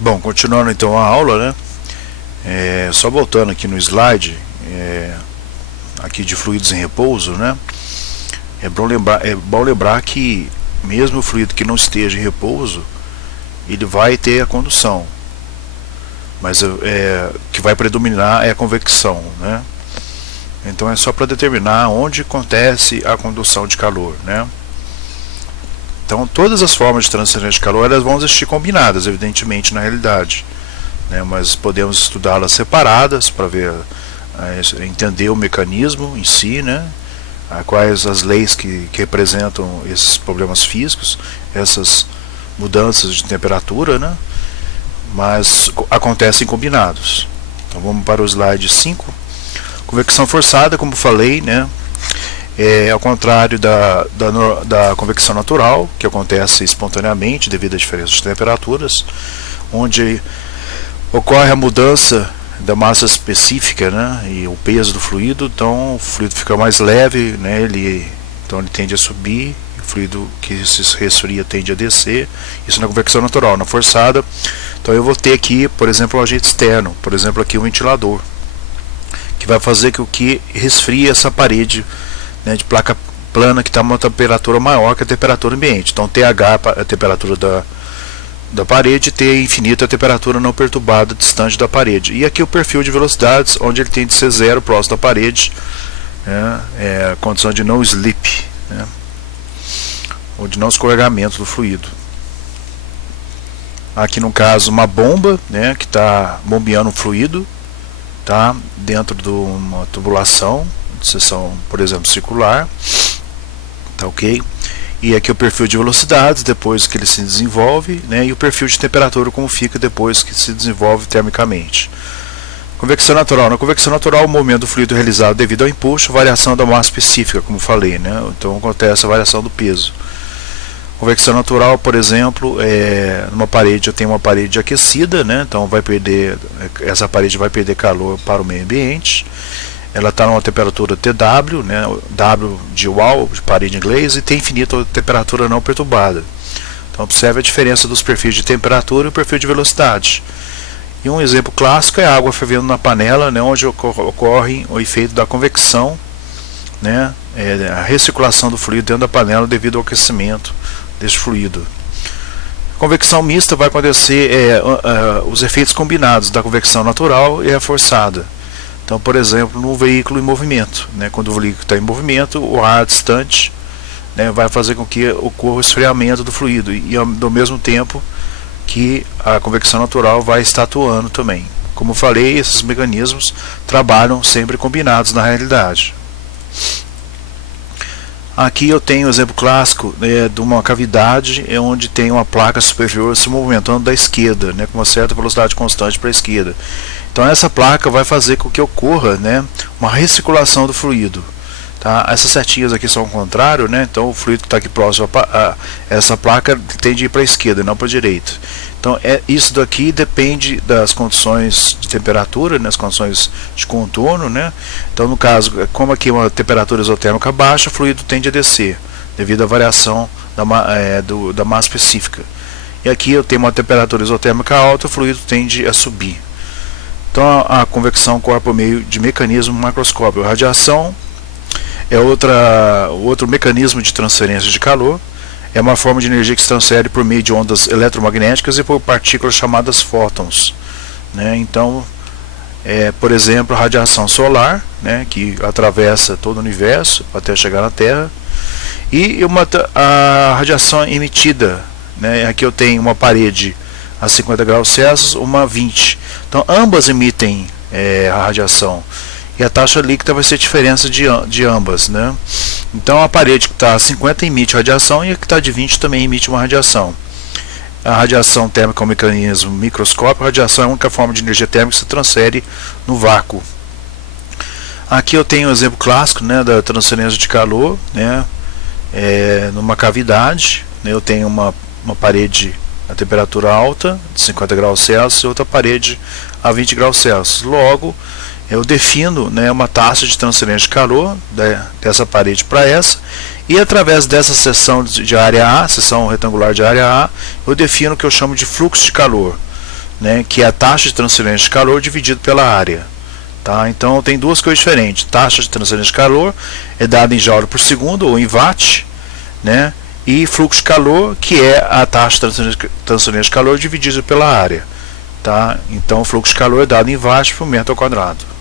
Bom, continuando então a aula, né? Só voltando aqui no slide, aqui de fluidos em repouso, né? É bom lembrar que mesmo o fluido que não esteja em repouso, ele vai ter a condução, mas que vai predominar é a convecção, né? Então é só para determinar onde acontece a condução de calor, né? Então todas as formas de transferência de calor elas vão existir combinadas, evidentemente, na realidade, né? Mas podemos estudá-las separadas para ver, entender o mecanismo em si, né? Quais as leis que representam esses problemas físicos, essas mudanças de temperatura, né? Mas acontecem combinados. Então vamos para o slide 5. Convecção forçada, como falei, né? Ao contrário da convecção natural, que acontece espontaneamente devido à diferença de temperaturas, onde ocorre a mudança da massa específica, né, e o peso do fluido, então o fluido fica mais leve, né, então ele tende a subir, o fluido que se resfria tende a descer, isso na convecção natural. Na forçada, então eu vou ter aqui, por exemplo, um agente externo, por exemplo aqui um ventilador, que vai fazer com que resfrie essa parede, né, de placa plana que está a uma temperatura maior que a temperatura ambiente. Então TH a temperatura da parede, T infinito a temperatura não perturbada distante da parede. E aqui o perfil de velocidades, onde ele tem de ser zero próximo da parede, né, a condição de não slip, né, ou de não escorregamento do fluido. Aqui no caso uma bomba, né, que está bombeando um fluido, tá, dentro de uma tubulação de seção, por exemplo, circular, tá, ok? E aqui o perfil de velocidades depois que ele se desenvolve, né, e o perfil de temperatura como fica depois que se desenvolve termicamente. Convecção natural. Na convecção natural, o movimento do fluido realizado devido ao empuxo, variação da massa específica, como falei, né? Então acontece a variação do peso. Convecção natural, por exemplo, numa parede, eu tenho uma parede aquecida, né? Então essa parede vai perder calor para o meio ambiente. Ela está numa temperatura TW, né, W de wall, de parede em inglês, e T infinito, temperatura não perturbada. Então observe a diferença dos perfis de temperatura e o perfil de velocidade. E um exemplo clássico é a água fervendo na panela, né, onde ocorre o efeito da convecção, né, a recirculação do fluido dentro da panela devido ao aquecimento desse fluido. Convecção mista vai acontecer os efeitos combinados da convecção natural e a forçada. Então, por exemplo, no veículo em movimento, né, quando o veículo está em movimento, o ar distante, né, vai fazer com que ocorra o esfriamento do fluido e ao mesmo tempo que a convecção natural vai estar atuando também. Como falei, esses mecanismos trabalham sempre combinados na realidade. Aqui eu tenho um exemplo clássico, né, de uma cavidade onde tem uma placa superior se movimentando da esquerda, né, com uma certa velocidade constante para a esquerda. Então essa placa vai fazer com que ocorra, né, uma recirculação do fluido. Tá? Essas setinhas aqui são o contrário, né? Então o fluido que está aqui próximo a essa placa tende a ir para a esquerda, não para a direita. Então isso daqui depende das condições de temperatura, né, as condições de contorno, né? Então no caso, como aqui é uma temperatura isotérmica baixa, o fluido tende a descer, devido à variação da massa específica. E aqui eu tenho uma temperatura isotérmica alta, o fluido tende a subir. Então a convecção ocorre por meio de mecanismo macroscópico. A radiação é outro mecanismo de transferência de calor. É uma forma de energia que se transfere por meio de ondas eletromagnéticas e por partículas chamadas fótons, né? Então, por exemplo, a radiação solar, né, que atravessa todo o universo até chegar na Terra, e a radiação emitida, né? Aqui eu tenho uma parede a 50 graus Celsius, uma a 20. Então ambas emitem a radiação. E a taxa líquida vai ser a diferença de ambas, né? Então a parede que está a 50 emite radiação e a que está de 20 também emite uma radiação. A radiação térmica é um mecanismo microscópico. A radiação é a única forma de energia térmica que se transfere no vácuo. Aqui eu tenho um exemplo clássico, né, da transferência de calor, né, numa cavidade, né, eu tenho uma parede a temperatura alta, de 50 graus Celsius, e outra parede a 20 graus Celsius. Logo, eu defino, né, uma taxa de transferência de calor dessa parede para essa, e através dessa seção de área A, seção retangular de área A, eu defino o que eu chamo de fluxo de calor. né, que é a taxa de transferência de calor dividido pela área. Tá? Então tem duas coisas diferentes. Taxa de transferência de calor é dada em joule por segundo ou em watt, né? E fluxo de calor, que é a taxa de transferência de calor dividida pela área. Tá? Então o fluxo de calor é dado em watt por metro ao quadrado.